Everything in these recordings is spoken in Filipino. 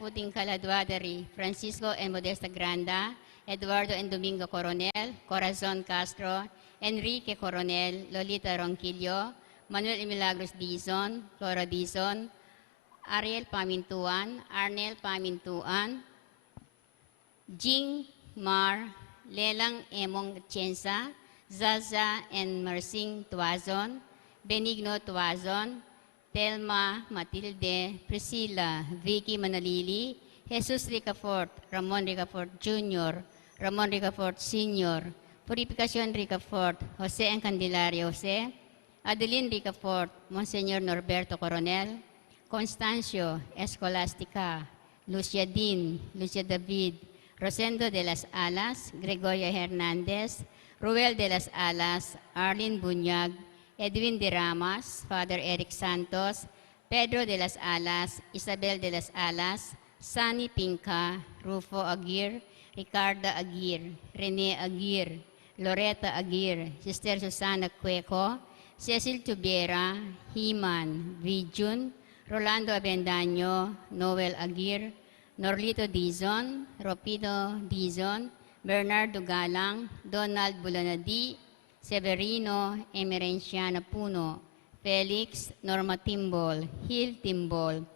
Puting Caladwadari, Francisco and Modesta Granda, Eduardo and Domingo Coronel, Corazon Castro, Enrique Coronel, Lolita Ronquillo, Manuel Milagros Dizon, Flora Dizon, Ariel Pamintuan, Arnel Pamintuan, Jing Mar, Lelang Emong Chensa, Zaza and Mersing Tuazon, Benigno Tuazon, Telma Matilde, Priscilla, Vicky Manalili, Jesus Ricafort, Ramon Ricafort Jr., Ramon Ricafort Sr., Purificación Ricafort, Jose and Candelario Jose, Adeline Ricafort, Monseñor Norberto Coronel, Constancio Escolastica, Lucia Din, Lucia David, Rosendo de las Alas, Gregoria Hernandez, Ruel de las Alas, Arlene Bunyag, Edwin de Ramas, Father Eric Santos, Pedro de las Alas, Isabel de las Alas, Sani Pinca, Rufo Aguirre, Ricarda Aguirre, Rene Aguirre, Loretta Aguirre, Sister Susana Cueco, Cecil Tubiera, Himan, Vijun, Rolando Avendaño, Noel Aguirre, Norlito Dizon, Ropido Dizon, Bernardo Galang, Donald Bulanadi, Severino Emerenciana Puno, Felix Norma Timbol, Hil Timbol,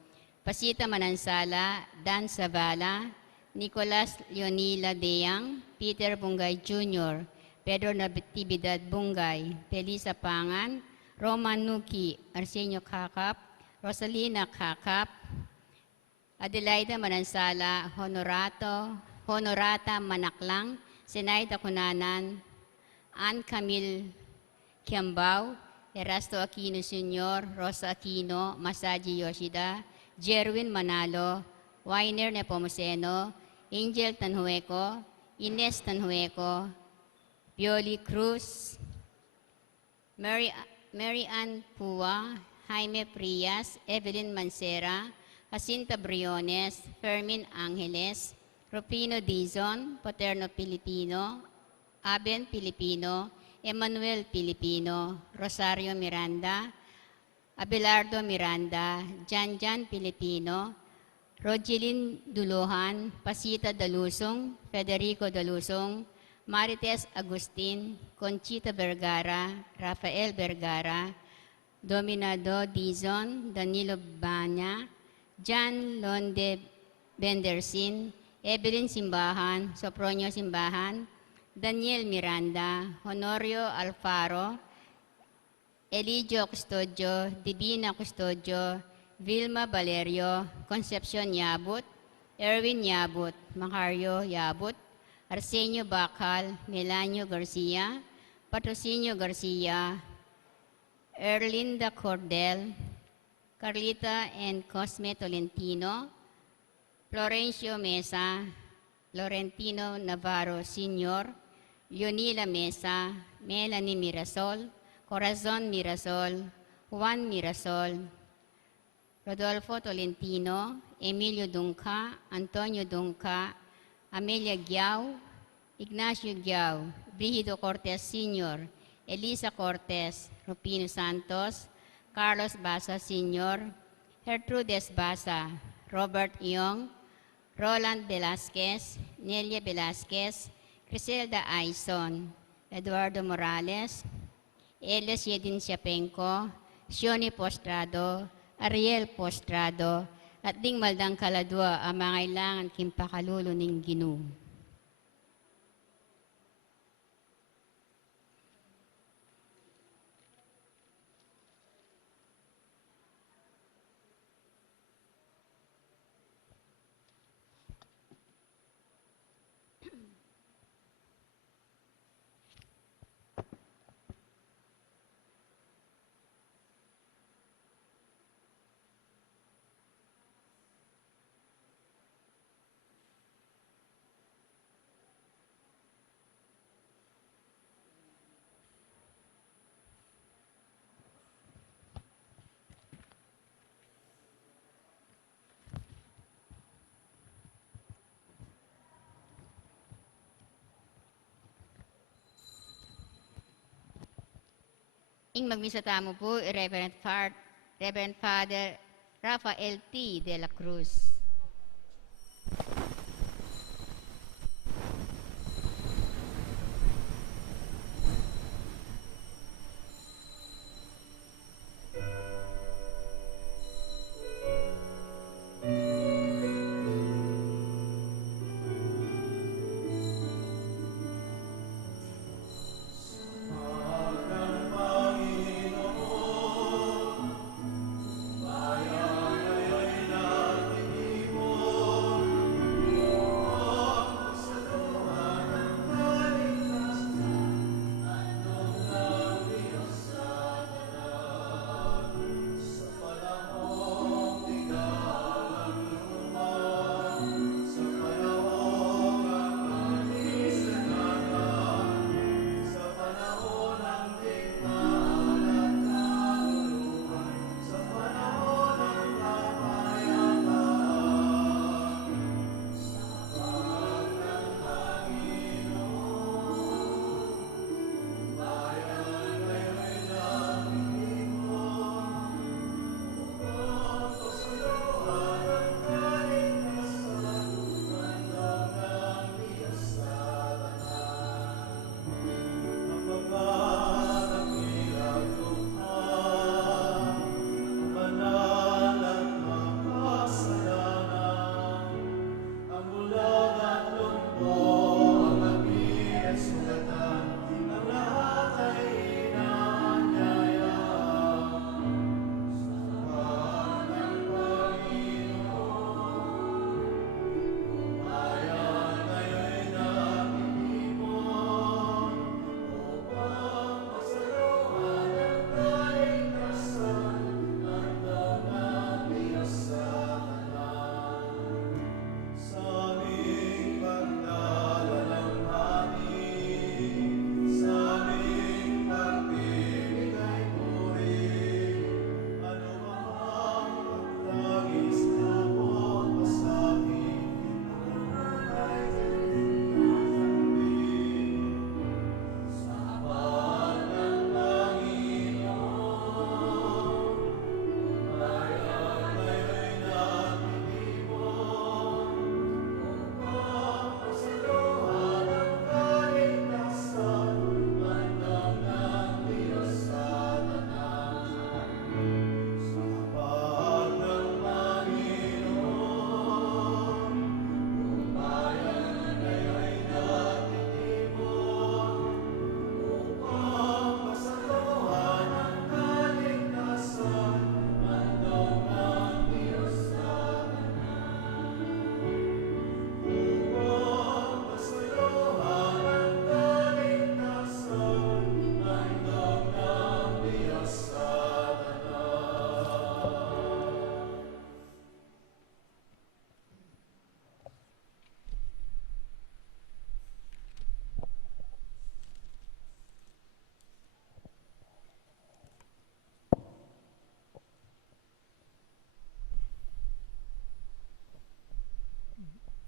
Pasita Manansala, Dan Zavala, Nicolas Leonila Deyang, Peter Bungay Jr., Pedro Natividad Bungay, Felisa Pangan, Roman Nuki, Arsenio Kakap, Rosalina Kakap, Adelaida Manansala, Honorata Manaklang, Senaida Kunanan, Ann Camille Kiambao, Erasto Aquino Sr., Rosa Aquino, Masaji Yoshida, Jerwin Manalo, Weiner Nepomuceno, Angel Tanhueco, Ines Tanhueco, Pioli Cruz, Mary Ann Pua, Jaime Prias, Evelyn Mancera, Jacinta Briones, Fermin Angeles, Rufino Dizon, Paterno Pilipino, Aben Pilipino, Emmanuel Pilipino, Rosario Miranda, Abelardo Miranda, Janjan Pilipino, Rogelin Duluhan, Pasita Dalusong, Federico Dalusong, Marites Agustin, Conchita Vergara, Rafael Vergara, Dominado Dizon, Danilo Banya, Jan Londe Bendersin, Evelyn Simbahan, Sopronio Simbahan, Daniel Miranda, Honorio Alfaro, Eligio Custodio, Divina Custodio, Vilma Valerio, Concepcion Yabut, Erwin Yabut, Macario Yabut, Arsenio Bacal, Melanio Garcia, Patrocinio Garcia, Erlinda Cordel, Carlita and Cosme Tolentino, Florencio Mesa, Laurentino Navarro Sr., Leonila Mesa, Melanie Mirasol, Corazon Mirasol, Juan Mirasol, Rodolfo Tolentino, Emilio Dunca, Antonio Dunca, Amelia Giao, Ignacio Giao, Brigido Cortez Sr., Elisa Cortez, Rupino Santos, Carlos Basa Sr., Gertrudes Basa, Robert Yong, Roland Velasquez, Nelia Velasquez, Criselda Aison, Eduardo Morales, Elias Yedin Siapenko, Sioni Postrado, Ariel Postrado, at ding maldang kaladwa ang mga kailangan kimpakalulo ng Ginoo. Ing magmisa tamo po, Reverend Father Rafael T. de la Cruz.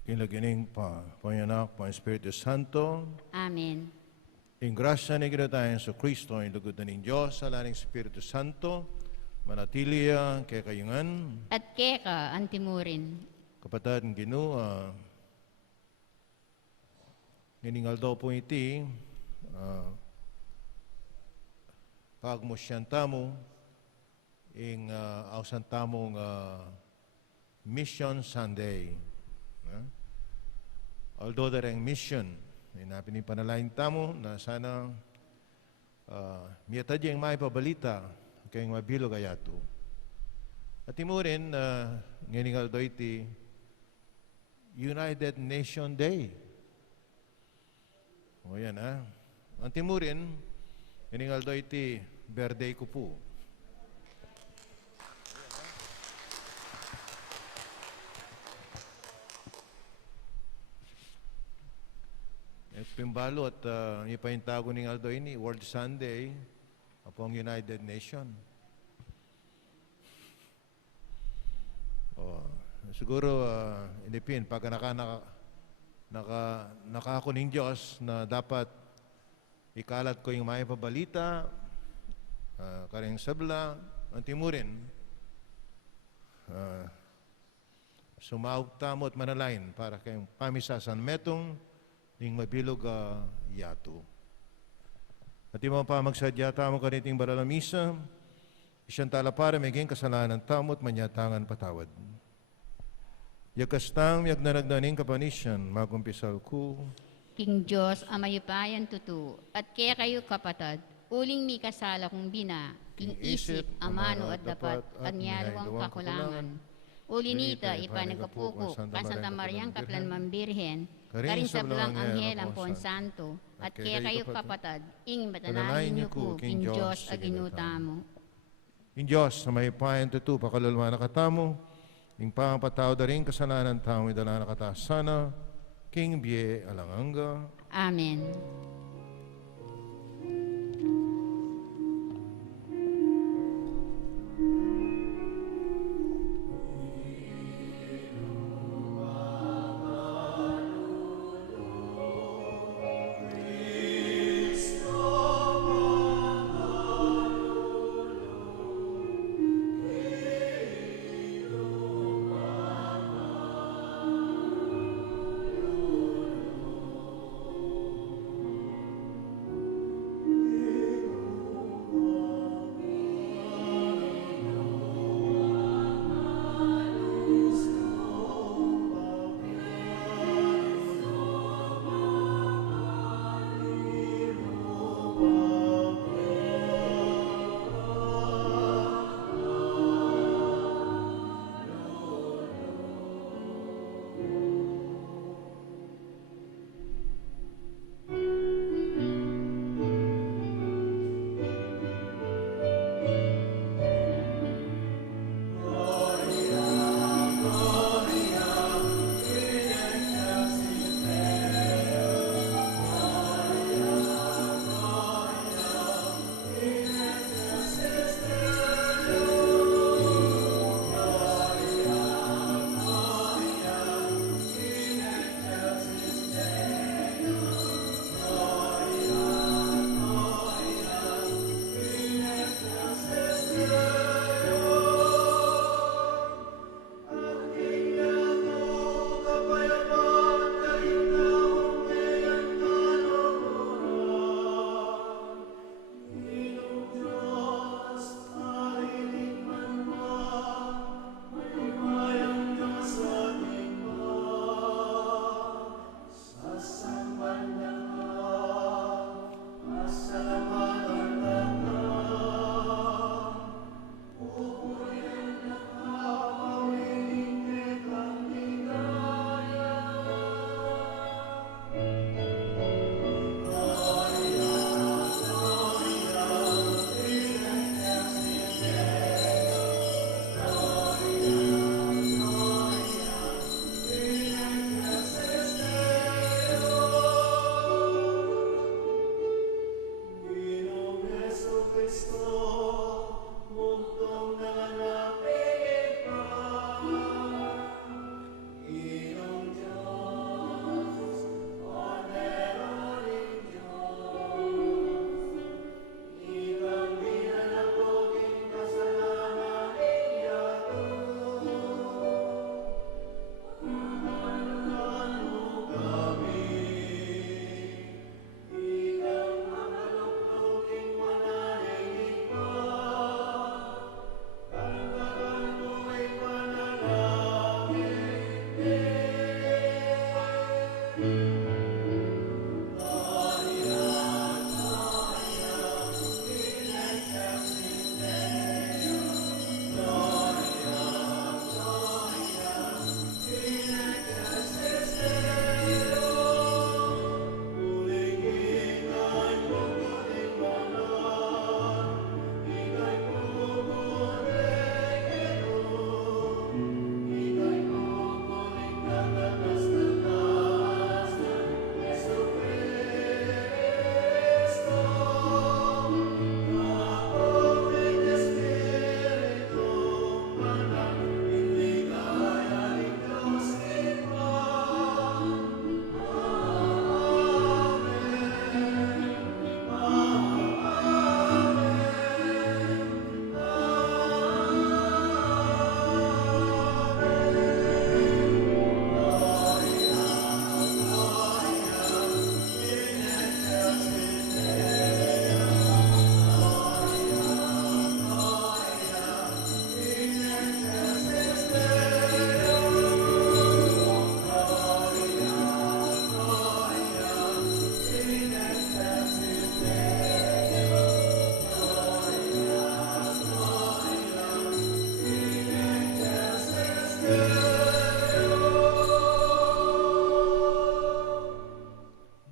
Kinagining pa, Panyanak, Pang Espiritu Santo, Amen. in grasya ni tayo sa Kristo, in lugod na ng Diyos, sa laning Espiritu Santo, manatiliya, kay kayungan, At keka antimurin. kapatid ng Ginoo, giningal daw po iti, pagmusyan tamo, ing ausan tamong Mission Sunday. Although dareng mission, inapin panalain tamo na sana miyata diyang may pabalita kayong mabilog ayato. At imurin, nganingal do iti United Nation Day. O yan Ang timurin, nganingal do iti birthday ko po. At pimbalo at ipahintago ni Aldo ini, World Sunday, apong United Nation. Siguro, Indipin, pag nakakuning Diyos na dapat ikalat ko yung may pabalita, karing sabla, ang timurin, sumawag tamo at manalain para kayong pamisasan metong ning mabilog yato. At imong pa magsadya tamo kaniting baral na misa, isang tala para maging kasalanan tamo at manyatangan patawad. Yakastang miyag nanagdaning kapanisyan, magumpisal ko. King Diyos, amayupayan tutu, at kaya kayo kapatid, uling mi kasala kong bina, king isip, amano at dapat, at niyalawang kakulangan. Ulinita, ipanagapuko, ka Santa Mariang Kaplan Mambirhen, karin sa belang anghel ang Pon Santo, at kaya kayo kapatid, ing matanahin niyo ko, King Diyos, aginutamo. King Diyos, sa may payan tutu, pakalulwa na katamo, ing pangapataw da rin kasalanan tamo, idala na katasana, King Bie Alanganga. Amen.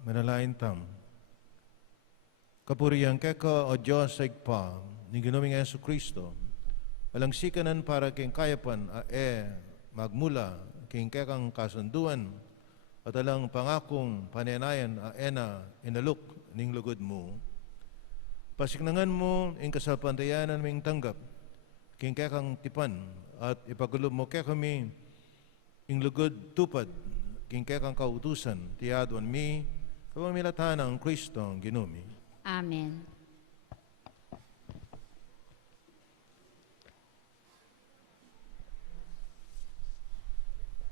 Manalain tam. Kapurihan keka o Diyos sa igpa, ni Ginoong Yesu Kristo, alang sikanan para king kayapan magmula king kekang kasunduan, at alang pangakong panenayan inaluk ning lugod mo. Pasiknangan mo ing kasapantayanan ming tanggap, king kekang tipan, at ipagulob mo kami ing lugod tupad, king kekang kautusan, tiyadwan mi, kapamilatan ng Kristo ang Ginumi. Amen.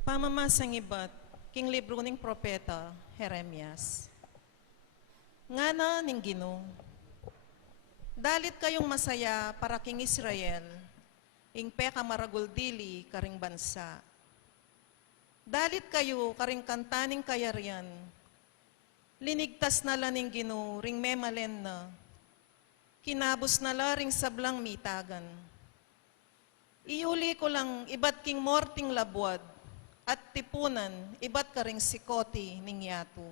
Pamamasang ibat, king libro ning propeta, Jeremias. Ngana ning Ginoo, dalit kayong masaya para king Israel, ing peka maragul dili karing bansa. Dalit kayo karing kantaning kayarian, linigtas na la ning Ginoo ring memalen na, kinabos na la ring sablang mitagan. Iuli ko lang ibat king morting labwad, at tipunan, ibat ka ring sikoti ning yato.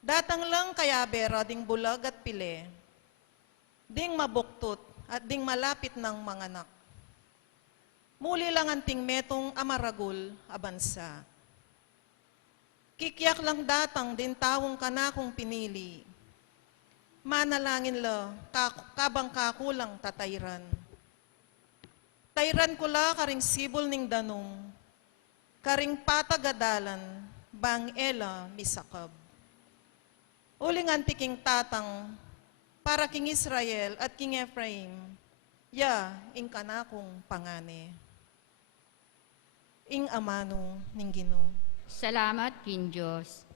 Datang lang kaya bera ding bulag at pile, ding mabuktot at ding malapit ng mga anak. Muli lang anting metong amaragul abansa. Kikyak lang datang din tawong kanakong pinili. Manalangin la, kabang kakulang tatayran. Tayran ko la karing sibol ning danong, karing patagadalan, bang ela misakab. Uling antiking tatang, para king Israel at king Ephraim, ing kanakong pangane. Ing amano ning Ginoo. Salamat, King Diyos.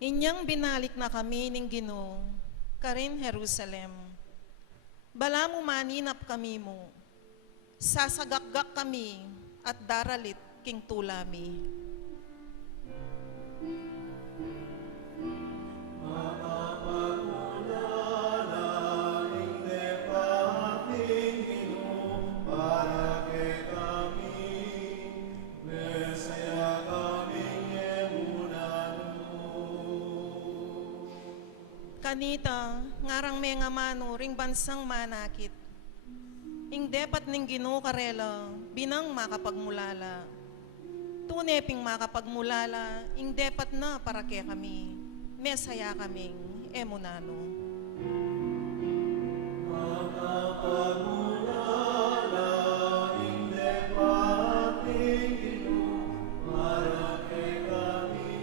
Inyang binalik na kami ning Ginoo, karin Jerusalem. Bala mo maninap kami mo, sasagakgak kami at daralit king tulami. Kanita, ngarang may nga mano, ring bansang manakit. Ing depat ning Ginoo karela, binang makapagmulala. Tuneping makapagmulala, ing depat na para kaya kami, mesaya kaming emunano. Makapagmulala, ing depat ning Ginoo, para kay kami,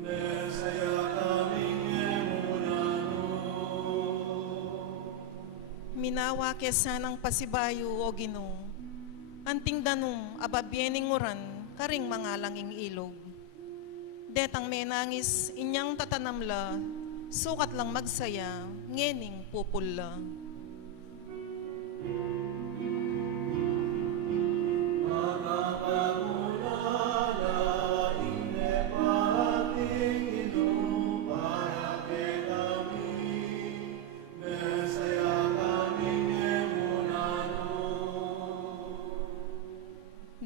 mesaya minawa kesa ng pasibayo o Ginoo, anting danong ababyening nguran, karing mga langing ilog. Detang menangis, inyang tatanamla, sukat lang magsaya, ngening pupula.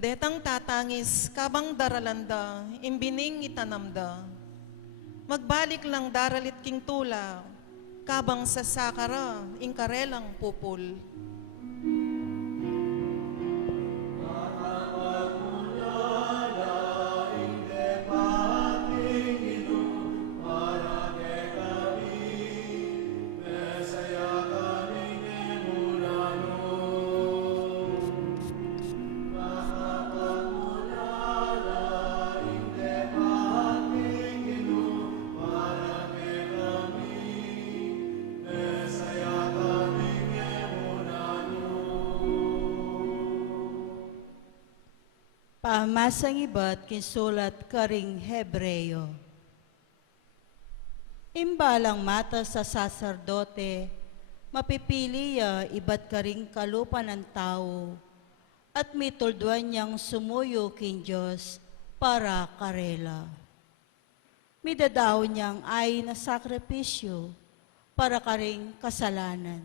Detang tatangis, kabang daralanda, imbining itanamda. Magbalik lang daralit king tula, kabang sasakara, ingkarelang pupul. Pamasang iba't kinsulat karing Hebreyo. Imbalang mata sa saserdote, mapipili iba't karing kalupa ng tao, at mitulduan niyang sumuyo king Diyos para karela. Midadaw niyang ay na sakripisyo para karing kasalanan.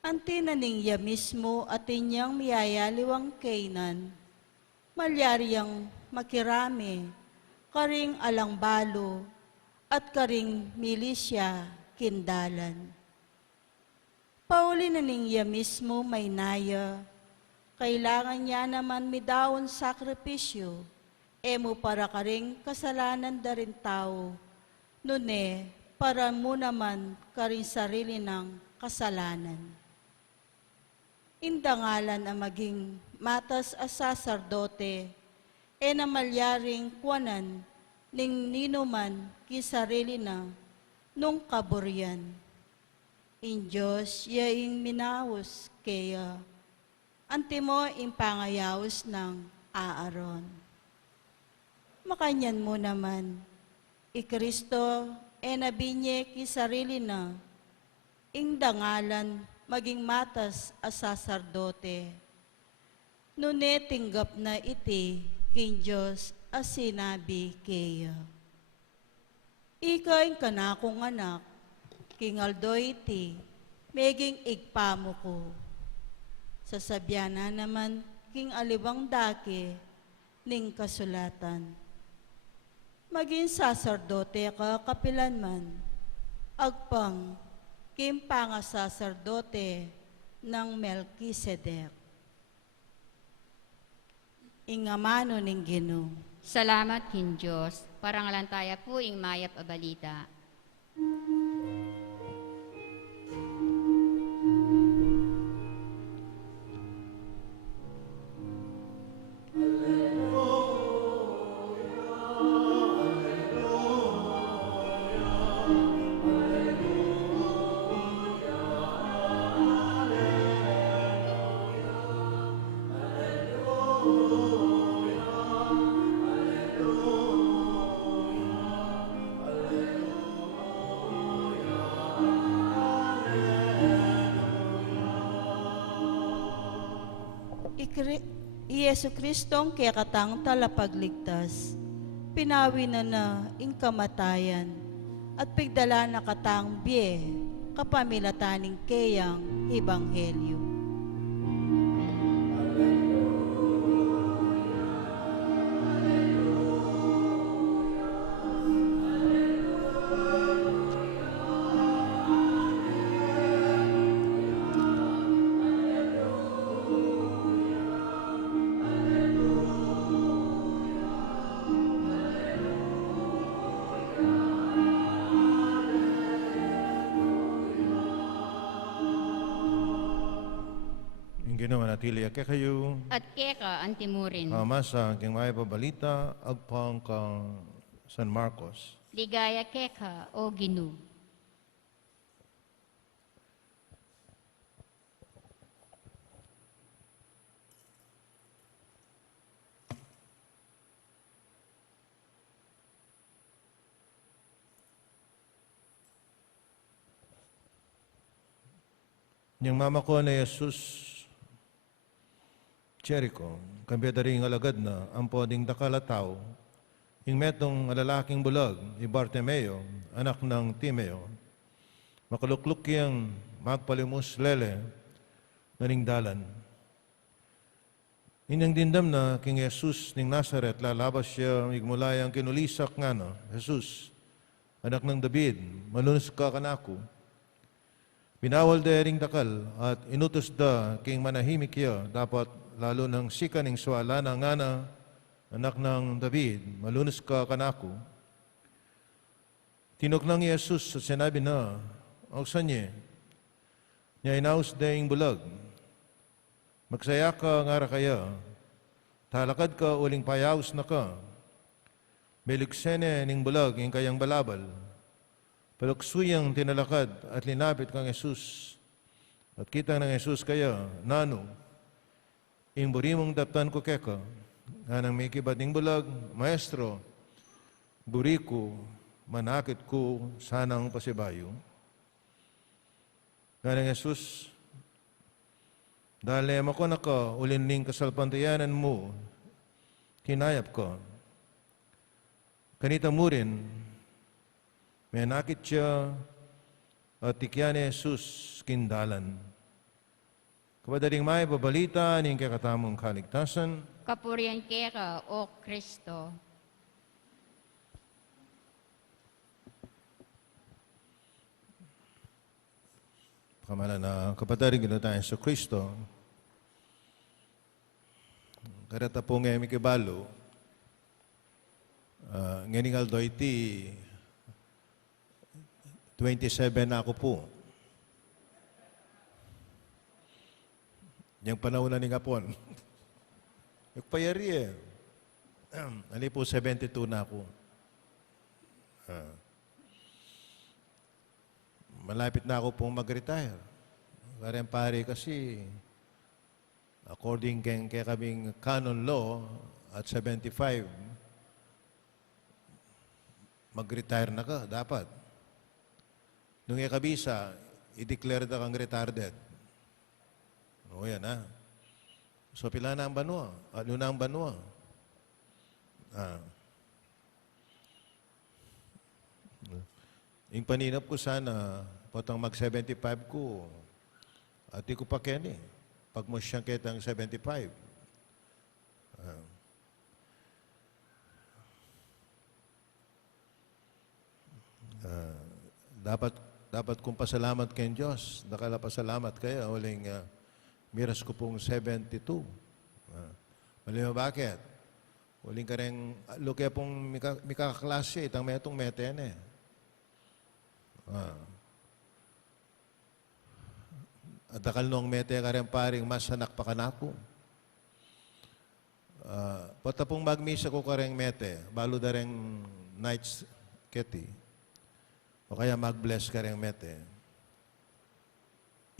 Antinaning ya mismo at inyang miyayaliwang kainan, malyariyang makirami, karing alangbalo, at karing milisya kindalan. Pauli na niya mismo may naya, kailangan niya naman midawon sakripisyo, emo para karing kasalanan da rin tao, nune para mo naman karing sarili ng kasalanan. Indangalan ang maging matas as saserdote, na malyaring kuwanan ning ninuman kisarili na nung kaburyan. In Diyos, yaing minawos kaya, antimo impangayawos ng Aaron. Makanyan mo naman, Kristo, nabinye kisarili na, ingdangalan maging matas as saserdote. Nune tinggap na iti, king Diyos, as sinabi kaya. Ika'y kanakong anak, king Aldo iti, meging igpamo ko. Sasabyana naman, king alibang dake, ning kasulatan. Maging saserdote ka kapilan man, agpang, kim panga saserdote ng Melkisedek. Ingamano ning Ginoo. Salamat kin Diyos, parangalantaya po ing mayap a balita. Yesu Kristong kaya katang talapagligtas, pinawi na ing kamatayan, at pigdala na katang biye, kapamilataning kayang Ebanghelyo. Manatili kaya kayo At keka ang timurin. masa king may pabalita agpang kang San Marcos. Ligaya keka o Ginoo. Niyang mama ko na Jesus Jericho, kambya daring alagad na ang poding dakalataw, ing metong lalaking bulag, ni Bartimeo, anak ng Timeo, makulukluk kiyang magpalimus lele, naning dalan. Inyang dindam na king Jesus ning Nazaret, lalabas siya igmulay ang kinulisak nga na, Jesus, anak ng David, malunos ka kanako. Binawal da ring dakal at inutos da king manahimik ya, dapat lalo ng sika ning swala na nga na, anak ng David, malunos ka kanako. Tinuklang Jesus at sinabi na, auksan niya inaus daing bulag, magsaya ka nga kaya, talakad ka uling payaus na ka, beliksene ning bulag ing kayang balabal, paluksuyang tinalakad at linapit kang Jesus, at kita ng Jesus kaya, nano, ing burimong daptan ko keka, Anang may kibating bulag, Maestro, buriko, manakit ko, sanang pasibayo. Ganang Jesus, dalem ako naka, ulinling kasalpantayanan mo, kinayap ko. Kanita mo rin, may nakit siya, at tikyan ni Jesus kindalan. Kapadaling may babalita, ning kakatamong kaligtasan, Kapurian kera, O Kristo. Kamala na kapataring gina tayo sa Kristo, karata po ngayon may kibalo, nganingal do iti 27 na ako po. Yang panahon na ni Kapon. Nagpayari eh. Ali po 72 na ako. Malapit na ako pong mag-retire. Parang pare kasi, according kay kaming canon law, at 75, mag-retire na ka, dapat. Nung ikabisa, i-declare na kang retarded. O yan ha. So pila na ang banwa? Ano na ang banwa? Yung paninap ko sana, patang mag-75 ko, at di ko pa keni. Pag mo siyang kitang 75. Dapat kong pasalamat kay Diyos. Nakala pasalamat kayo. Uling miras ko pong 72. Mali mo bakit? Uling ka rin, kaya pong mikakaklase, itang metong metene. At akal nung mete ka rin paring masanak pa kanako. Pata pong magmisa ko ka rin mete, balo da rin nights keti. O kaya mag-bless ka rin mete.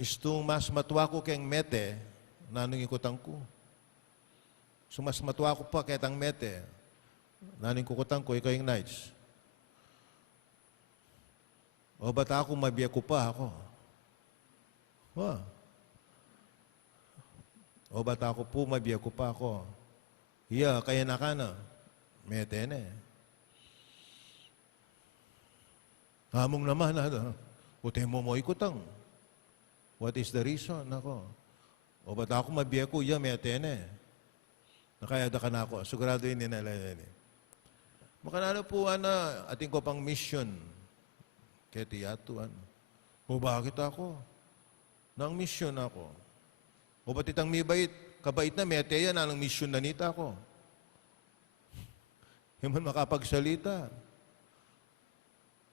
Istung mas matwa ko keng mete, nanong ikutang ko. So mas matwa ko pa ketang mete, nanong kukutang ko, ikaw yung nights. O ba't ako mabiya ko pa ako? O ba't ako po mabiya ko pa ako? Iya, kaya na ka na. Mete na eh. Hamong naman na. Ute mo mo ikutang. What is the reason? Ako. O ba't ako mabiya ko? Iya, mete na eh. Nakayada ka na ako. Sigurado yun nila yan eh. Makanano po na ating ko pang mission. Kaya tiyatuan. O bakit ako? Nang mission ako. O ba't itang may bait? Kabait na, may ateya na ng mission na nita ako. Himan makapagsalita.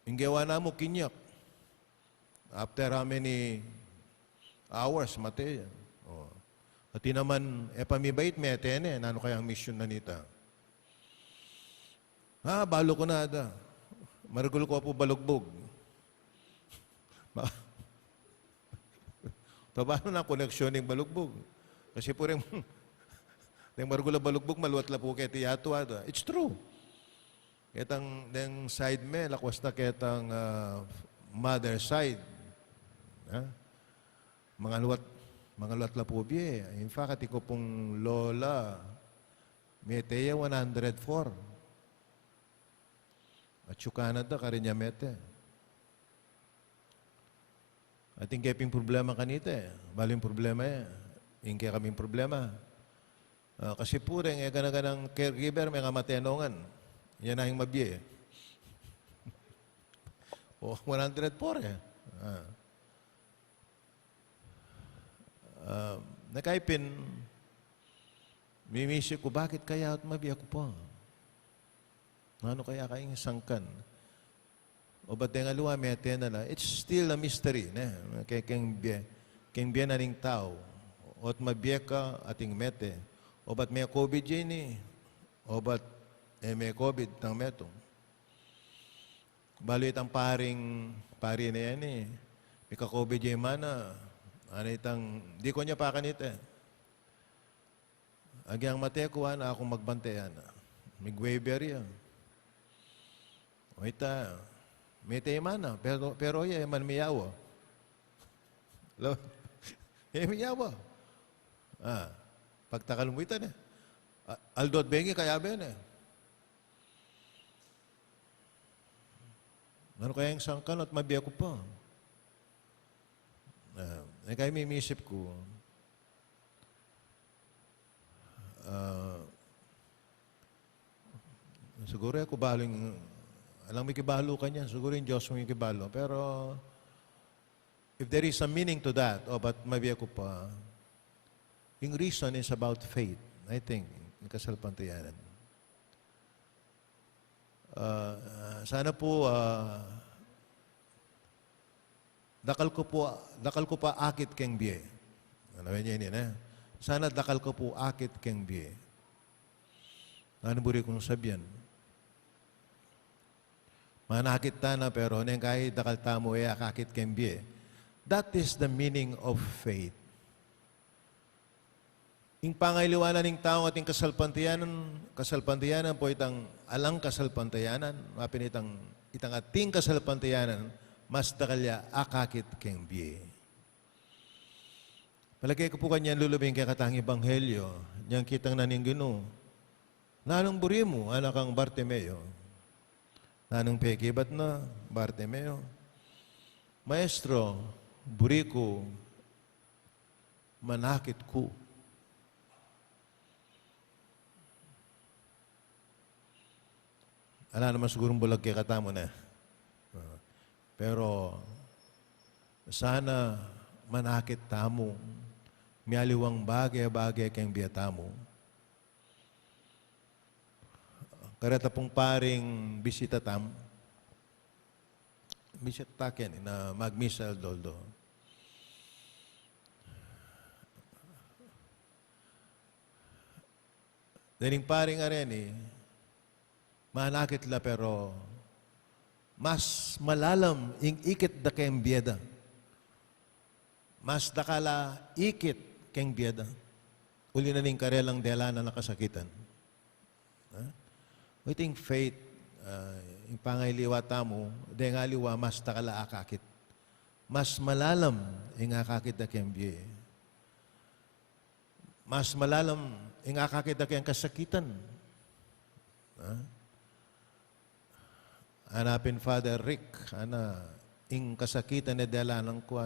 Yung gawa na mo, kinyak. After how many hours, mateya. O. At naman, pamibait, may ateya na, nano kaya ang mission na nita? Balo ko na ada. Maragul ko po balugbog. Paano na koneksyon ng balugbog? Kasi po rin, yung maragula balugbog, maluwat la po kaya tiyato ada. It's true. Ketang side me, lakwas na ketang mother side. Mga luwat la po biye. In fact, ko pong lola, meteya 104. At yung Canada, karinya mete. Ating keping problema kanita eh. Baling problema eh. Yung kaya kaming problema. Kasi pureng, ganaganang caregiver, may kamatenongan. Yan na yung mabye. O, 104 eh. Nakaipin, mimisi ko, bakit kaya at mabye ako pa? Ano kaya kayong sangkan? O ba't yung aluwa, may atena na, it's still a mystery. Kaya keng biya na ring tao. O at mabiya ka ating mete. O ba't may COVID yun eh. O ba't may COVID ng metong. Balo itang pari na yan eh. May ka-COVID yun mana. Ano itang, di ko niya pa kanita. agyang matekuan akong magbantayan. Migweber yan. O ita, may temana, pero ya, man miyawa. Miyawa. Pagtakal mo ita na. Aldot bengi kaya ba yan eh. Ano kaya yung sangkan at mabiya ko pa? Kaya may imisip ko, siguro ako baling, alam may kibalo ka niyan, siguro yung Diyos mo yung kibalo. Pero, if there is a meaning to that, ba't mabiya ko pa, yung reason is about faith, I think, yung kasalpantayanan. Sana po, dakal ko pa akit keng biye. Ano niya yun eh? Sana dakal ko po akit keng biye. Ano buri kong sabihan? Manakit na pero neng kahit dakal tamo akit keng biye. That is the meaning of faith. Yung pangayliwanan ng tao at yung kasalpantayanan po itang alang kasalpantayanan, mapinitang itang ating kasalpantayanan, mas dakalya akakit keng biye. Palagay ko po kanyan lulubing kay katang ebanghelyo, niyang kitang naninggino. Nanong buri mo, anak ang Bartimeo. Nanong pekibat na, Bartimeo. Maestro, buri ko, manakit ko. Ala naman sigurong bulag kay katamo na. Pero, sana manakit tamo, mialiwang bagay-bagay kayong biyatamo. Kareta pong paring bisita tam, bisita taken na magmisal doldo. Daning paring areni, manakit la pero mas malalam ing ikit da kayong biyada. Mas dakala ikit kayong biyada. Uli na ning karelang dela na nakasakitan. I think faith, yung pangayliwa tamo, di nga liwa, mas dakala akakit. Mas malalam ing akakit da kayong biye. Mas malalam ing akakit da kayong kasakitan. Hanapin Father Rick, ing kasakitan ni dalanan ko,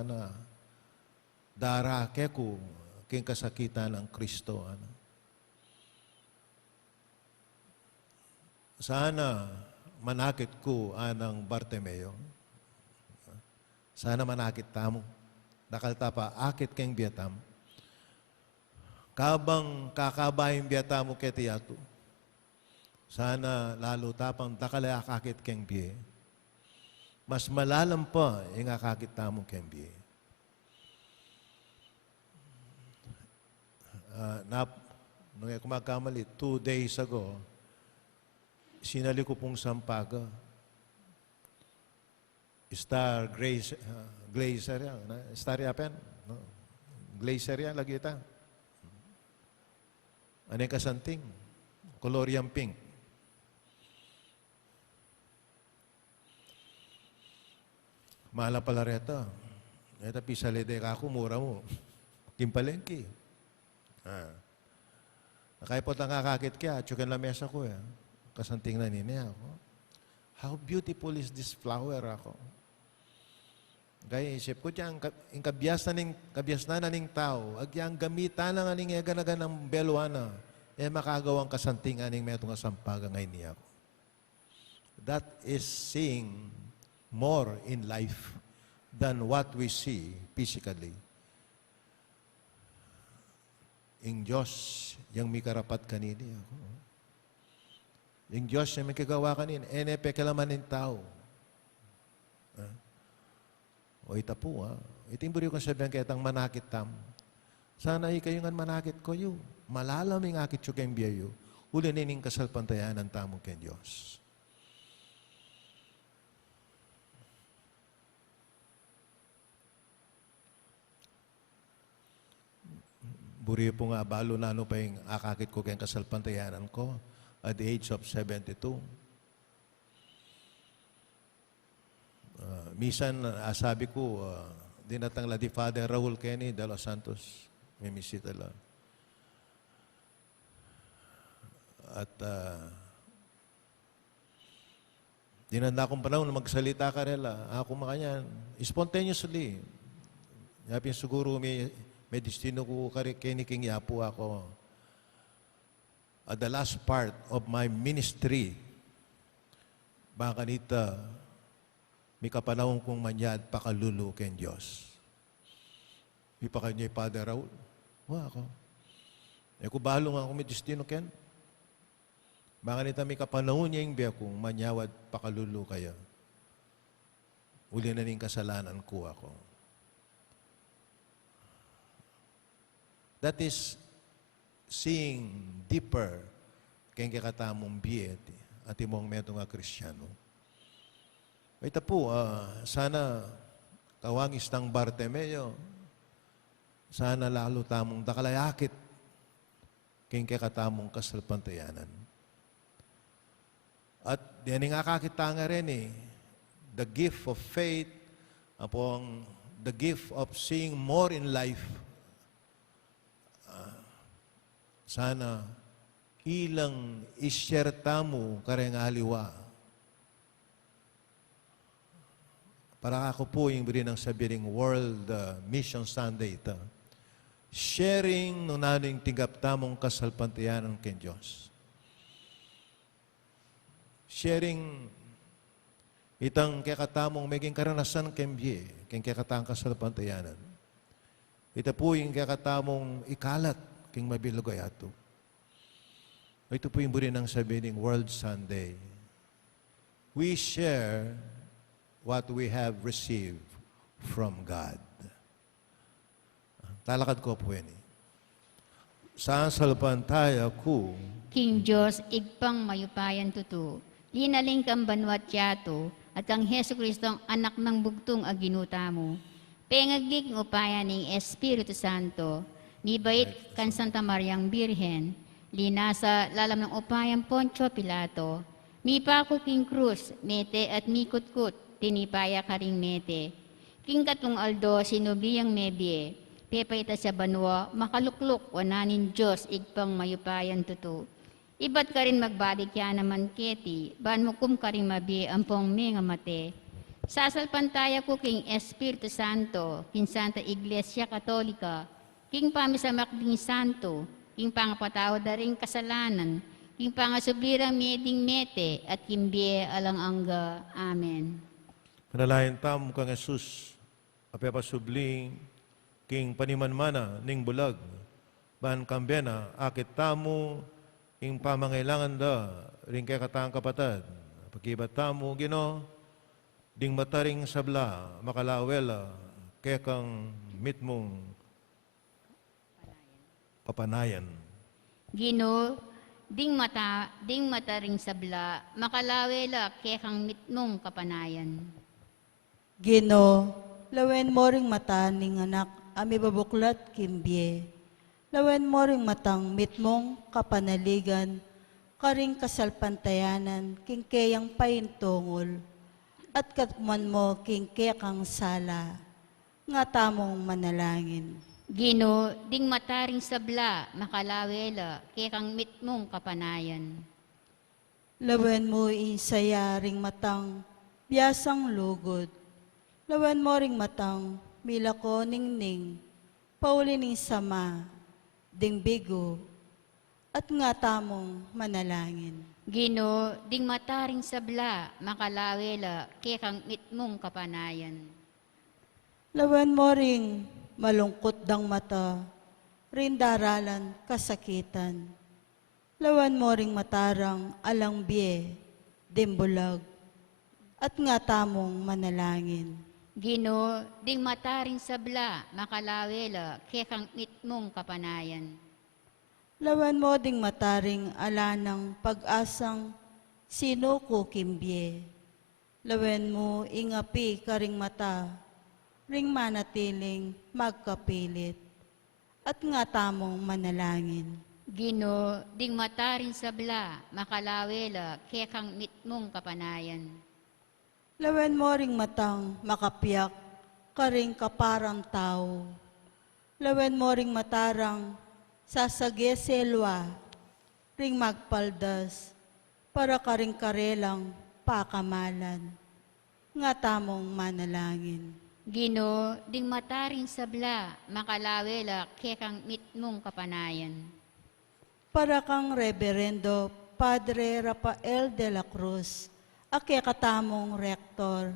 dara keku, king kasakitan ng Kristo. Sana manakit ko anang Bartimeo. Sana manakit tamo. Nakalta pa, akit keng biyatam. Kabang kakabayang biyatamo ketiyatu. Sana lalo tapang dakalay akakit keng biye. Mas malalam pa yung akakit tamo keng biye. Nung ako magkamali, 2 days ago, sinali ko pong Sampaga. Glacier yan. Star yapen? No? Glacier yan, lagi ita. Ano yung kasanting? Color yung pink. Mahala pala reta. Ito pisalide ka ako, mura mo. Kimpalengki. Nakaipot ang kakakit kaya, tsukan la mesa ko eh. Kasanting na nini ako. How beautiful is this flower ako. Kaya isip ko dyan, yung kabyas na ning tao, agyang gamitan na nga ning eganagan ng beluana, makagawang kasanting aning metong asampaga ngayon niya ako. That is seeing more in life than what we see physically. Yung Diyos, yung may karapat kanini ako. Yung Diyos, yung may kagawa kanini, enepe kalaman ng tao. O ita po, itimburi ko sabihan kaya tang manakit tam. Sana kayo nga manakit ko yun. Malalaming akit yung kayong biyayo. Uli nining kasalpantayanan tamo kay Diyos. buriyo po nga balo na ano pa yung akakit ko kayong kasalpantayanan ko at the age of 72. Misan, sabi ko, dinatang la di Father Raul Kenny de los Santos, may misita la. At dinanda akong panahon na magsalita ka nila. Ako makanyan, spontaneously. Yapin siguro may destino ko kiniking yapo ako. At the last part of my ministry, baka nita, may kapanahon kong manyad pakalulu ken Diyos. May pa kanya Father Raul. Wala ako. Kung bahalo nga kung may destino ken, baka nita may kapanahon niya yung biya kong manyawad pakalulu kaya. Uli na rin kasalanan ko ako. That is seeing deeper kaya katamong biyet at imong meto nga Kristyano. Ito po, sana kawangis ng Bartimeo, sana lalo tamong dakalayakit kaya katamong kasalpantayanan. At yan nga kakita nga rin the gift of faith, upon the gift of seeing more in life. Sana ilang ishare tamo kareng aliwa. Para ako po yung beri ng sabiring World Mission Sunday ito. Sharing nung naning tingap tamong kasalpantayanan ken Diyos. Sharing itang kakatamong maging karanasan kembye, ken kakatang kasalpantayanan. Ito po yung kakatamong ikalat king mabilog ay ato. Ito po yung buri ng sabihin ng World Sunday. We share what we have received from God. Talakad ko po yan. Saan salpantaya ko, King Diyos, igpang mayupayan tutu. Linaling kang banwat yato, at ang Heso Kristo ang anak ng bugtong aginuta mo. Pengagdik ng upayan ng Espiritu Santo, ni bait kan Santa Mariang Birhen, linasa lalam ng upayang Poncio Pilato, mi pako king krus, mete at mikutkut, tinipaya karing mete. King katong aldo, sinubliyang mebye, pepaita sa banwa, makalukluk, wananin Diyos, igpang mayupayan tutu. Ibat ka rin magbalik yan naman keti, ban mo kum ka rin mabi ampong mga mate. Sasalpantaya ko king Espiritu Santo, king Santa Iglesia Katolika, king pamisamak ding santo, king pangapatawa da ring kasalanan, king pangasublirang meding mete, at kimbie alang angga. Amen. Panalayan tam kang Jesus, apepasubling, king panimanmana, ning bulag, ban kambena, akit tamo, king pamangailangan da, ring kay katang kapatad, pagkibat tamo, Gino, ding mataring sabla, makalawela, kay kang mitmong papanayan. Gino, ding mata ring sabla, makalawela, kekang mitmong kapanayan. Gino, lawen mo ring mata ning anak, ami babuklat kimbye. Lawen mo ring matang mitmong kapanaligan, karing kasalpantayanan, king kayang paintungol, at katman mo king kekang sala, nga tamong manalangin. Gino, ding mataring sabla, makalawela, kekang mitmong kapanayan. Lawen mo isaya ring matang biyasang lugod. Lawen mo ring matang milako ningning, pauli ning sama, ding bigo, at nga tamong manalangin. Gino, ding mataring sabla, makalawela, kekang mitmong kapanayan. Lawen mo ring malungkot dang mata, rin daralan kasakitan. Lawan mo ring matarang alang biye, dimbulag, at nga tamong manalangin. Gino, ding mataring sabla, makalawela, kekang mitmong kapanayan. Lawan mo ding mataring alanang pag-asang sino ko kimbye. Lawan mo ingapi karing mata, ring manatiling magkapilit. at nga tamong manalangin. Gino, ding matarin sabla, makalawela, kekang mitmong kapanayan. Lawen mo ring matang makapiyak, karing kaparang tao. Lawen mo ring matarang sasage selwa, ring magpaldas, para karing karelang pakamalan. Nga tamong manalangin. Gino, ding matarin sabla, makalawela, kekang mitmong kapanayan. Para kang Reverendo Padre Rafael de la Cruz, ake katamong rektor,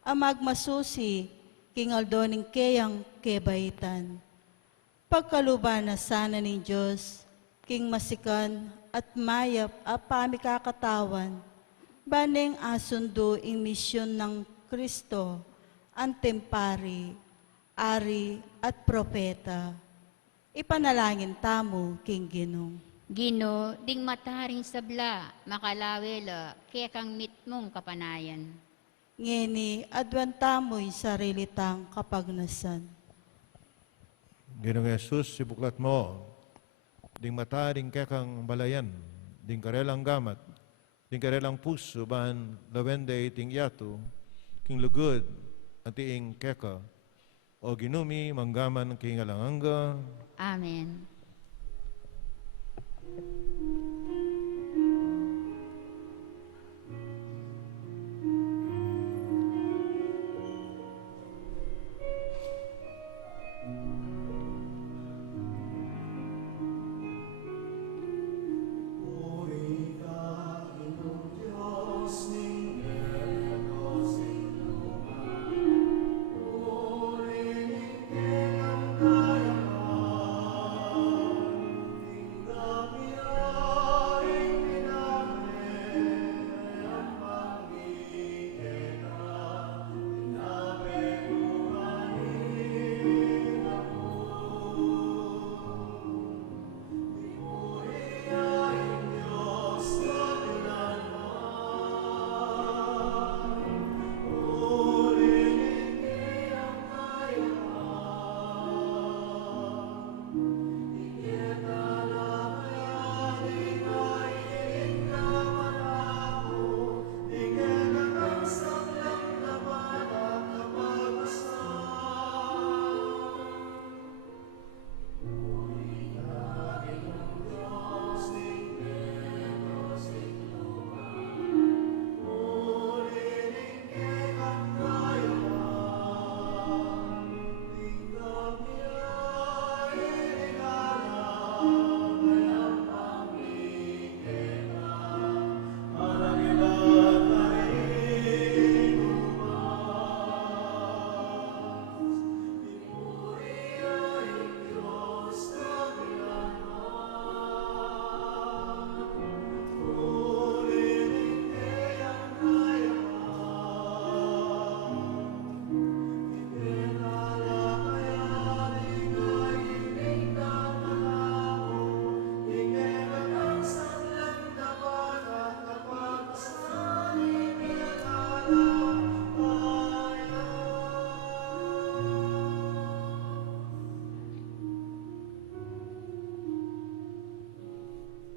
amag masusi king aldoning keyang kebaitan. Pagkaluban na sana ni Diyos, king masikan at mayap apami kakatawan, baneng asundo ing misyon ng Kristo, antempari, ari at propeta. Ipanalangin tamo, King Ginong. Gino, ding mataring sabla, makalawela, kekang mitmong kapanayan. Ngeni, adwan tamo'y sarilitang kapagnasan. Ginoong Jesus, sibuklat mo, ding mataring kekang balayan, ding karelang gamat, ding karelang puso, ban lawende iting yato, king lugod, at iing keka, o ginumi, manggaman king alanganga. Amen.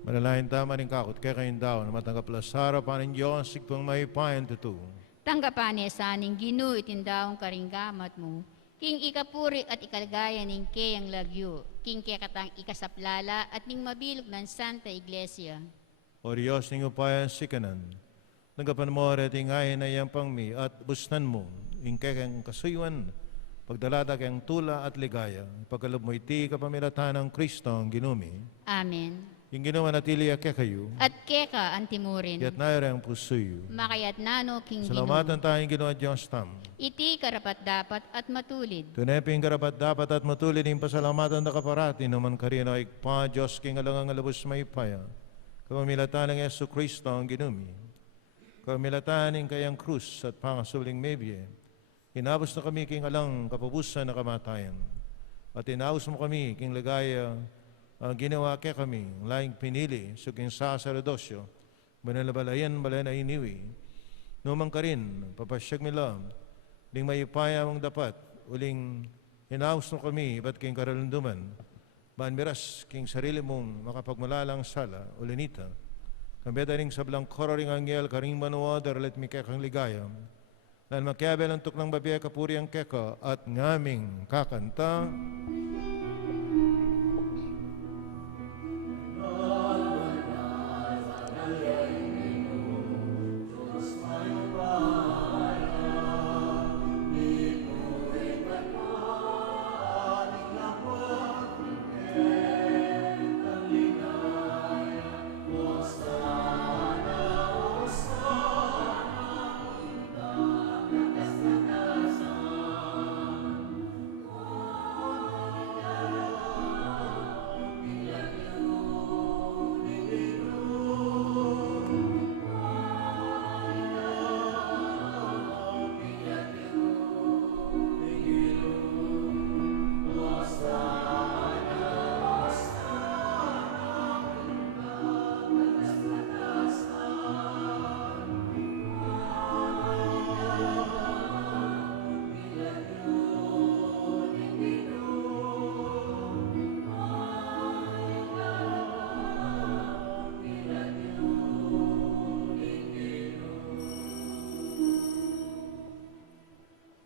Manalahin tama rin kakot, kaya kayong daw na matanggap lasara pa ng Diyos, sigpang may payan tutu. Tanggapan sa aning Gino itindaong karinggamat mo, king ikapuri at ikalgaya ning keyang lagyo, king kekatang ikasaplala at ning mabilog ng Santa Iglesia. O Diyos ning upayan sikanan, nagapan mo reting ayin na iyang pangmi at busnan mo, ing kekang kasuywan, pagdalata kayang tula at ligaya, pagkalab mo iti kapamilatan ng Kristo ang ginumi. Amen. Yung ginawa natili ake kayo, At keka ang timurin, yat naira ang pusoyo. makayat nano king Gino. Salamatan tayong ginawa Diyos tam. Iti karapat dapat at matulid. Tuneping karapat dapat at matulid yung pasalamatan na kaparati naman karino ikpa Diyos king alangang alabos may paya. Kamamilatan ng Yesu Kristo ang ginumi. Kamamilatan ng kayang krus at pangasuling mebye. Inabos na kami king alang kapabusan na kamatayan. At inaus mo kami king ligaya ang ginawa kay kami, laing pinili, suking saserdosyo, banalabalayan balayan ay iniwi. Numang ka rin, papasyag nila, ding may ipaya mong dapat, uling hinaus mo kami, ba't kayong karalunduman, Miras, king sarili mong makapagmalalang sala, ulinita, kambedaring sablang kororing angyel, karing manuwader, let mi kekang ligayam, lan makiabel ang tuklang babiya kapuri ang keka, at ngaming kakanta,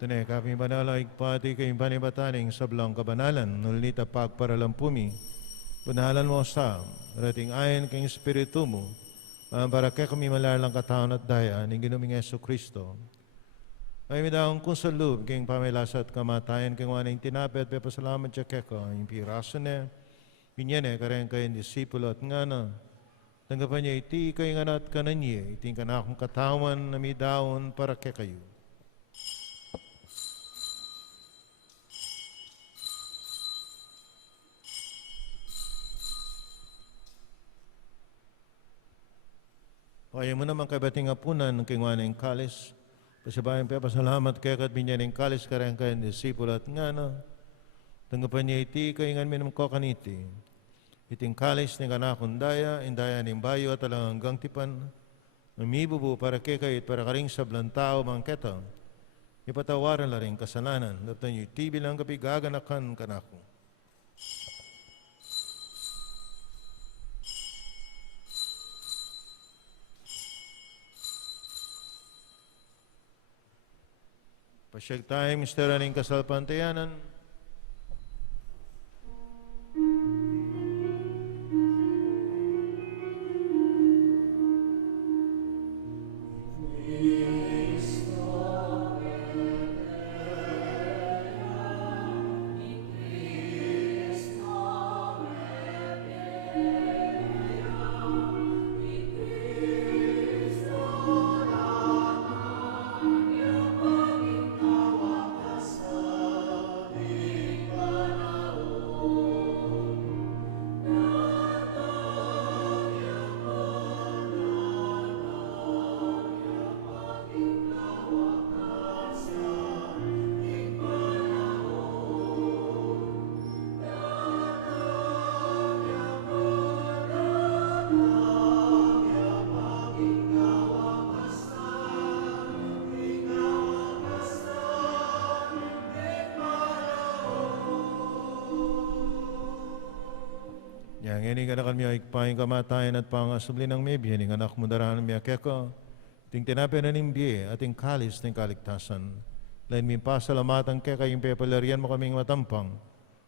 Tune kami banalaig pati kayong panibataning sablang kabanalan, nulita pagparalampumi, banalan mo sa rating ayon kayong Espiritu mo, para kaya kami malalang kataon at daya, ni Ginuming Yesu Kristo. Ay midahong kung sa loob, kayong pamilasa at kamatayan, kayong waning tinapit, pepasalamat siya keko, yung piraso na, pinyene, kareng kayong disipulo at nga na, tanggapan niya, iti kayong anat kananye, iting kanakong katawan na midahon para kaya kayo. Kaya mo naman kabating apunan ng kingwan ng kalis. Pasabayan pa pasalamat kaya kat binyan ng kalis karang kaya ng disipul at nga na. Tanggapan niya iti kaingan minum ko kaniti. Iting kalis ng kanakundaya, indaya ng bayo at alang hanggang tipan. Umibubu para kaya kayit para karing sablang tao mangketa. Ipatawaran la rin kasalanan. Laptan niyo iti bilang kapigaganakan kanako. Pasyag tayo, mistera ng kasalpantayanan. Yang ini kada kami ikpaing kamatayan at pangasubli ng mebyen, ng anak mo daraan mi akeko, ting tinapi na nimbiye ating kalis ng kaligtasan. Lain mi pasalamatan ke kayong pepalarian mo kaming matampang,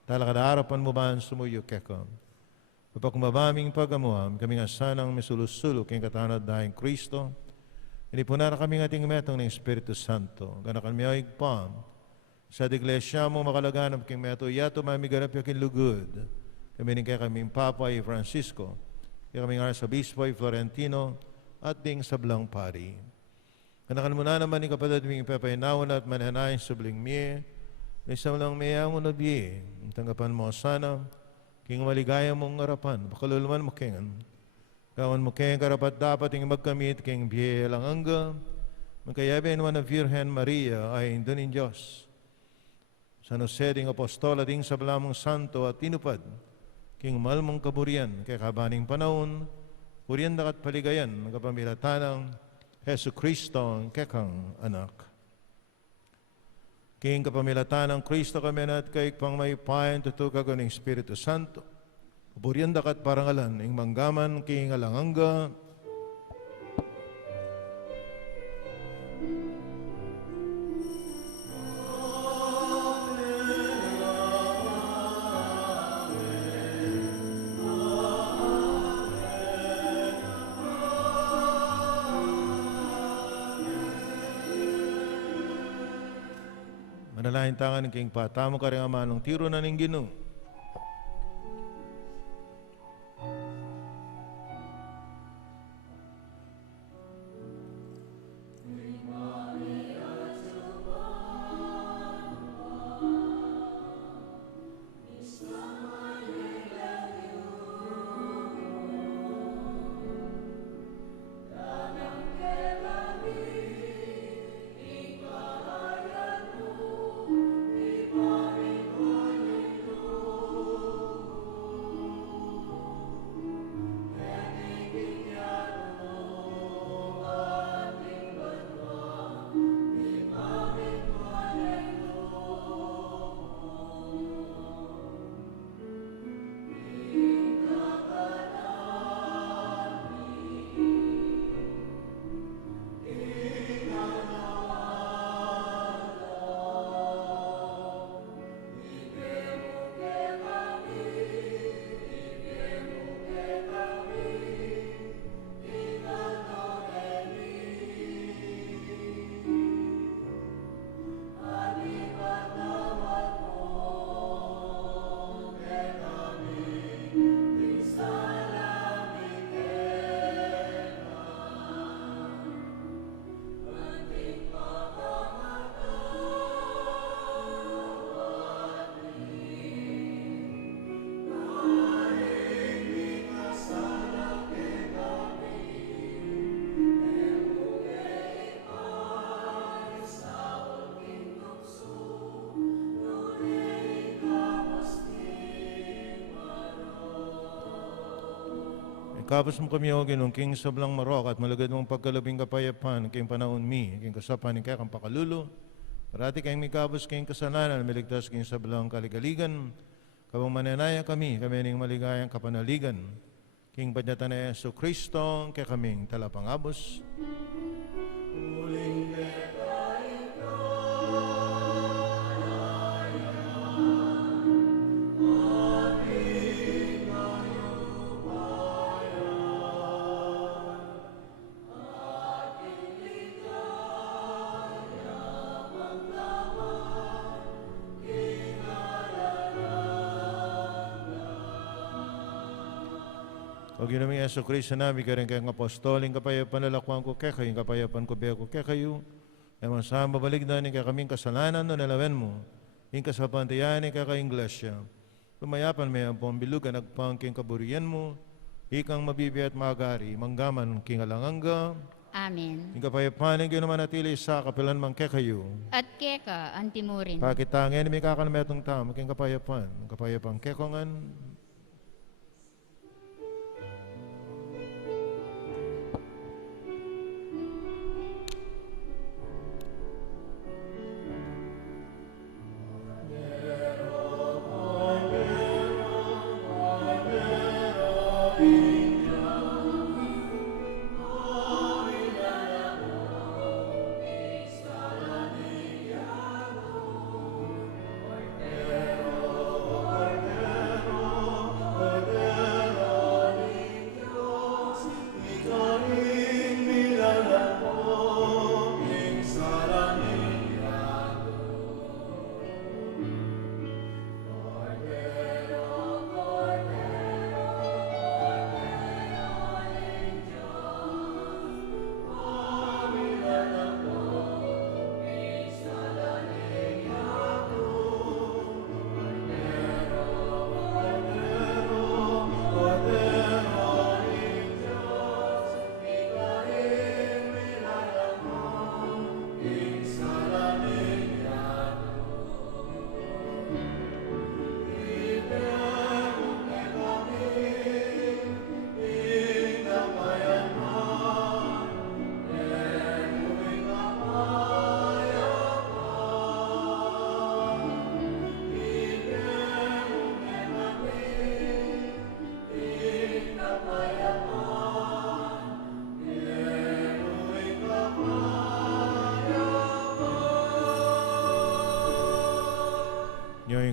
tala kada harapan mo ba ang sumuyo keko. Papakumbabaming pagamuam, kaming asanang misulusulo kayong katanad dahil Kristo, inipunara kaming ating metong ng Espiritu Santo, gana kami ikpam, sa iglesia mo makalaganap kayong meto, yato mamiganap yakin lugod, kami ni kaya kaming Papa y Francisco, kaya kaming Arsobispo y Florentino, at ding sablang pari. Kanakan mo na naman ni kapatid ming ipapaynawan at manhanayin sabling miye, isang lang miya mo na biye, tanggapan mo sana, king maligaya mong ngarapan, pakaluluman mo kengan. Kawan mo kengan karapat dapat yung magkamit king biye lang angga, magkayabin mo na Virgen Maria ay indunin Diyos. Sa noseding apostola ding sablamong santo at tinupad, king malmong kaburian, kay kabaning panahon, kurian dakat paligayan, magkapamilatanang Hesu Kristo ang kekang anak. King kapamilatan ng Kristo kami na at kay pang may payan tutukago ng Espiritu Santo, Purian dakat parangalan, ing manggaman king alanganga, manalahin tangan king patamo ka rin amanong tiro na ning Ginoo. Kapos mo kami o ginong king sablang marok at malagad mong pagkalabing kapayapan, king panahon mi, king kasapan ni kaya kang pakalulo. Parati kayong may kapos king kasalanan, miligtas king sablang kaligaligan. Kabang mananaya kami ning maligayang kapanaligan. King padyatan na Yesu Kristo, kaya kaming talapangabos. O ginaming Yesu Kristo namin, kaya rin kayong apostoling kapayapan lalakwang ko kaya kayong kapayapan ko beya ko kaya kayo. Naman sa mabalik na ni kaya kaming kasalanan no nalawen mo. Yung kasapantayan ni kaya kayong iglesia. Lumayapan may ang pambilugan nagpangking kaburian mo. Ikang mabibiyat magari, manggaman king alanganga. Amen. Yung kapayapan yung namanatili sa kapilan mang kaya kayo. At keka, antimurin. Pakitangin may kakanametong tamo, king kapayapan kekongan.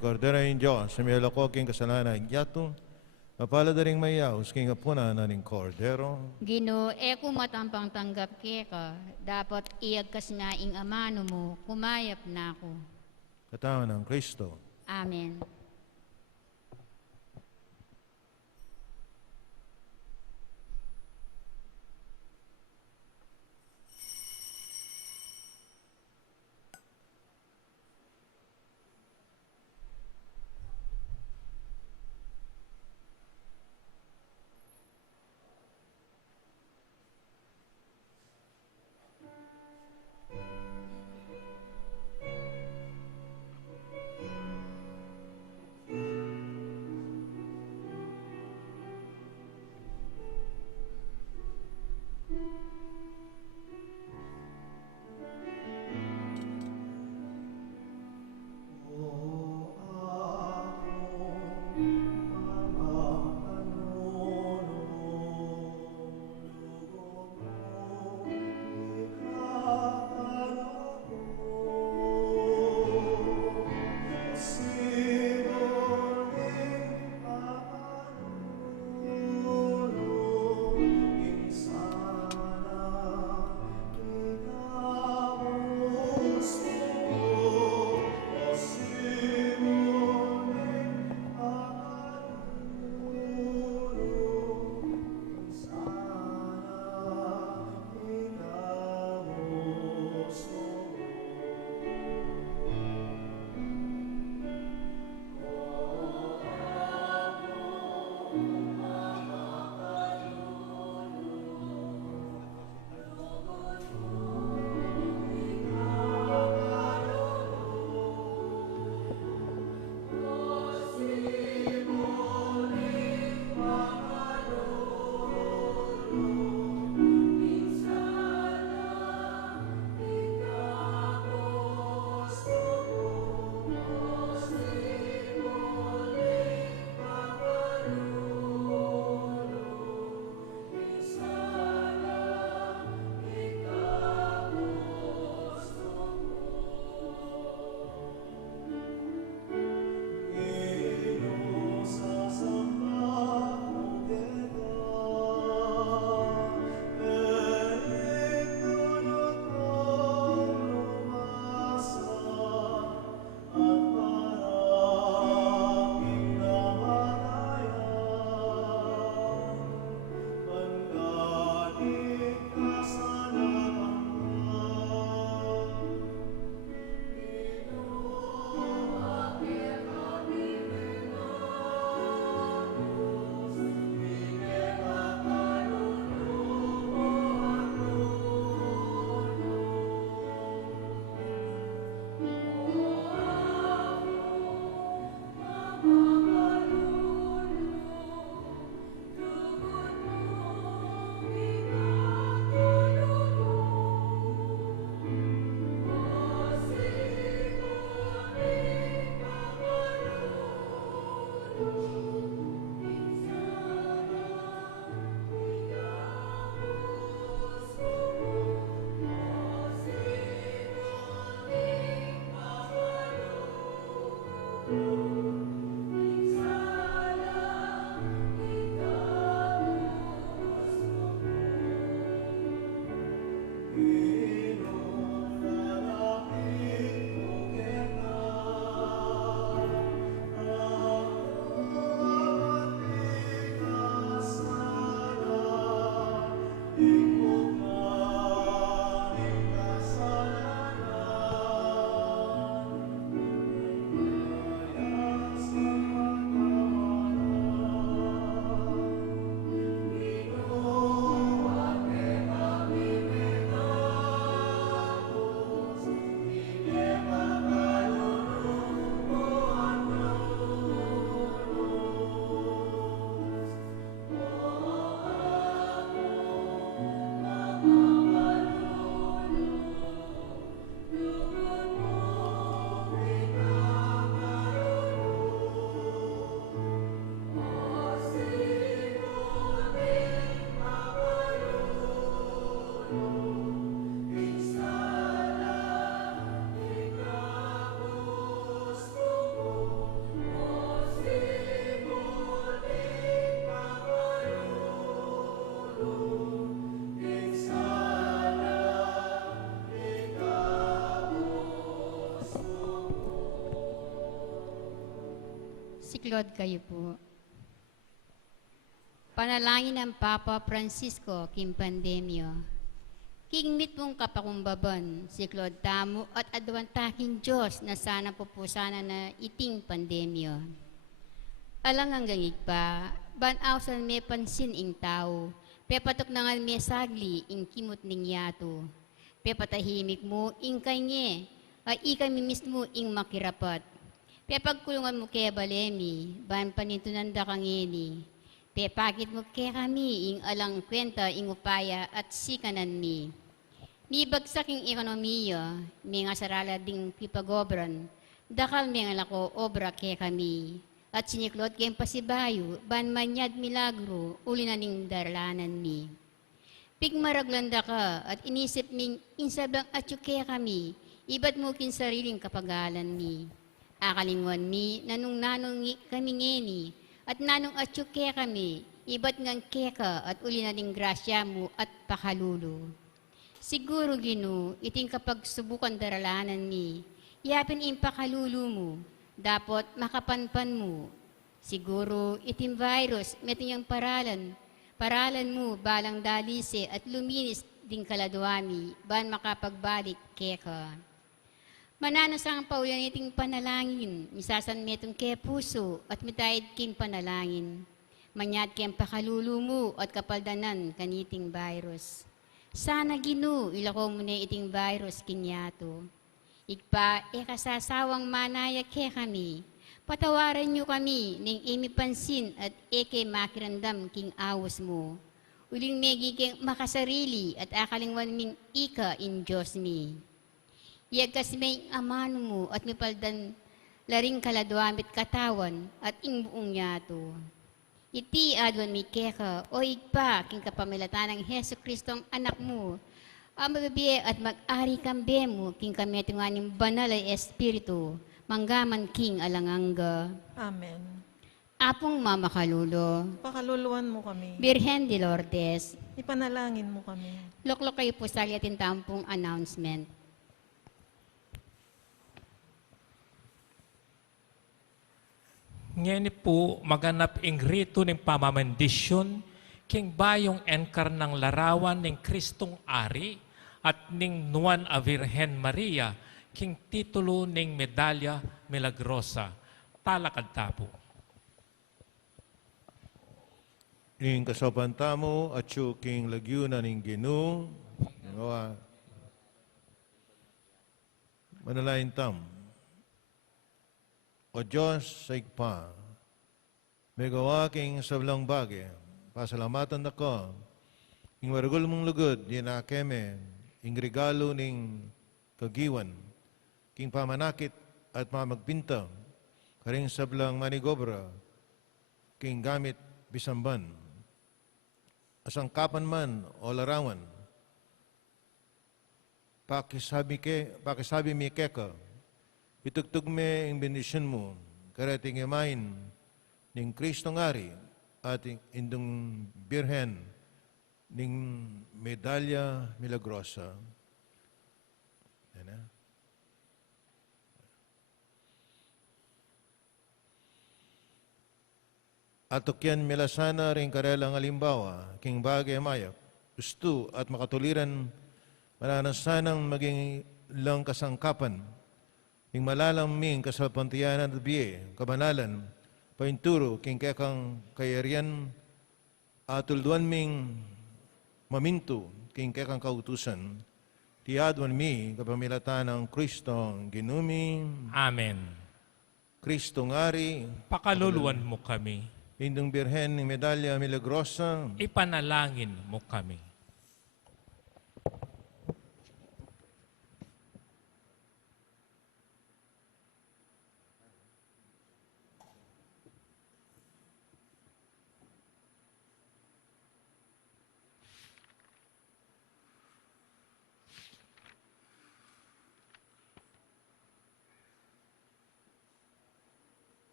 King Cordero ng Diyos, sa may lako king kasalanan yato, mapalad ring mayaws king apuna na ning Cordero. Ginoo, eko matampang tanggap ka, dapat iagkas na ing amano mo, kumayap na ako. Katawan ng Kristo. Amen. Claude kayo po. Panalangin ng Papa Francisco king pandemyo. King mit mong kapakumbaban, si Claude Tamo at adwantaking Diyos na sana po sana na iting pandemyo. Alang ang gangig pa, banaw sa may pansin ing tao, pepatok na nga may sagli ing kimot ning yato. Pepatahimik mo ing kanye, ay ikami mismo ing makirapat. Pepagkulungan mo kaya balemi, ban panintunanda kangeni. Pepakit mo kaya kami ing alang kwenta ing upaya at sikanan mi. Mi bagsak ing ekonomiya, mi nga sarala ding pipagobran, dakal mi nga lako obra kaya kami. At siniklot kayong pasibayo, ban manyad milagro, uli na ning darlanan mi. Pigmaraglanda ka at inisip ming insabang atyuke kami, iba't mo kin sariling kapagalan mi. Akalingon mi, nanong kami ngeni, at nanong atyuke kami, iba't ngang keka at uli na ding grasya mo at pakalulo. Siguro Gino, iting kapag subukan daralanan mi, yapin in pakalulo mo, dapat makapanpan mo. Siguro iting virus, metin yung paralan mo balang dalise at luminis ding kaladwami, ban makapagbalik keka. Mananasang paulan iting panalangin, misasan metong ke puso at mitayid king panalangin. Manyat kem pakalulu mo at kapaldanan kaniting virus. Sana Gino, ilako mo na iting virus kinyato. Igpa, kasasawang manaya ke kami. Patawaran nyo kami ning imipansin at eke makirandam king awos mo. Uling megiging makasarili at akalingwan ming ika in Diyos mi. Yagas may amano mo at mipaldan laring kaladwamit katawan at ingbuong yato. Iti adwan mi keka o igpa king kapamilatan ng Heso Kristong anak mo. Ang mababiye at mag-ari kambe mo king kametunganing banal ay espiritu. Manggaman king alanganga. Amen. Apong mamakalulo. Pakaluluan mo kami. Birhen de Lourdes. Ipanalangin mo kami. Loklok kayo po sa liatin tampong announcement. Ngayon po maganap ing rito ng pamamandisyon king bayong enkar ng larawan ng Kristong Ari at ning Nuan a Virgen Maria king titulo ning Medalya Milagrosa. Talakad tapo. Ning kasopan tamo at king lagyuna ning Ginu, ngawa, manalain tam. O Diyos sa igpa, may gawa king sablang bagay, pasalamatan ako, ing waragul mong lugod, di na keme, ing regalo ning kagiwan, king pamanakit at mamagbinta, karing sablang manigobra, king gamit bisamban, asangkapan man o larawan, pakisabi mi keka, itugtog me ang bendisyon mo, karating imain ning Kristong Ari at indong Birhen ning Medalya Milagrosa. Yan na. Atukyan milasana ring karelang alimbawa, king bagay mayak, gusto at makatuliran, mananasanang maging lang kasangkapan, ing malalaming kasalpantiyanan at biye, kabanalan, painturo, king kekang kayarian, atulduan ming maminto, king kekang kautusan, tiadwan mi, kapamilatan ng Kristong ginumi, Amen. Kristong Ari, Pakaluluan mo kami. indong Birhen ng Medalya Milagrosa, Ipanalangin mo kami.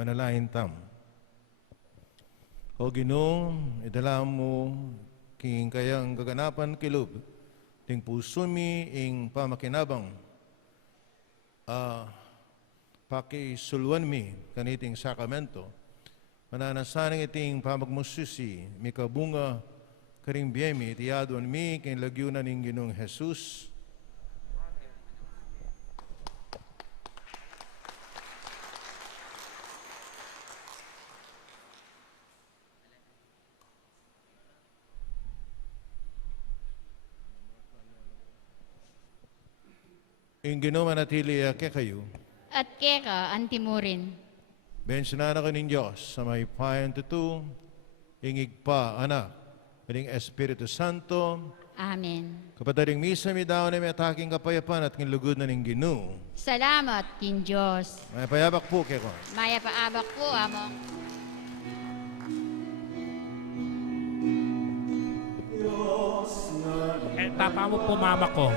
Manalain tam. O Ginoo, idala mo king kayang gaganapan kilub, ting puso mi ing pamakinabang, pakisuluan mi kaniting sakramento, mananasanang iting pamagmususi, mi kabunga karing biyemi, itiyaduan mi king lagyunan ning Ginoong Jesus. Ing Ginoo manatili ke kayo, At keka antimurin. bensinana ka ning Diyos sa may payan tutu, ingig pa, anak, kaning Espiritu Santo, Amen. kapataring misa mi daw na may ataking kapayapan at kinlugod na ning Ginoo. Salamat, King Diyos. May payabak po kay ko. Maya paabak po, among. Diyos na Tapa mo po mama ko.